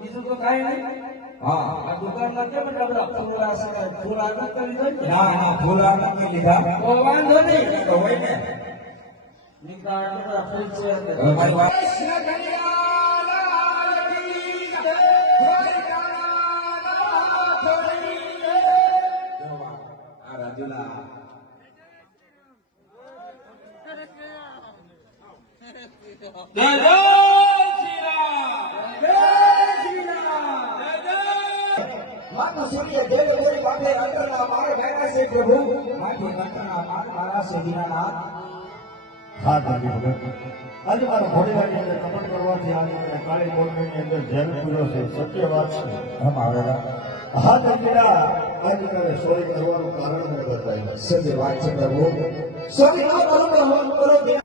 બીજું તો કાંઈ નહીં. હા, આ દુકાનમાં કેમ ડબડા ફૂલ આગળ કરી દો. ના ના, ફૂલ આગળ નહીં લીધા તો વાંધો નહીં. તો હોય ને નીકળા ડબડા ફૂલ છે. મારી વાત આ રાજુલા જય જય सूर्य देव देवी बाबे अंतरना मार बैठा से प्रभु माटी अंतरना मार मारा से दीनानाथ હા દાદી ભગત આજે મારો ઘોડીવાડી અંદર કપટ કરવાથી આજે મને કાળી બોલની અંદર જેલ પૂર્યો છે. સત્ય વાત છે. હમ આવેલા હા દાદીના આજે મારે સોરી કરવાનું કારણ મને બતાવ્યું. સત્ય વાત છે પ્રભુ. સોરી નો કરો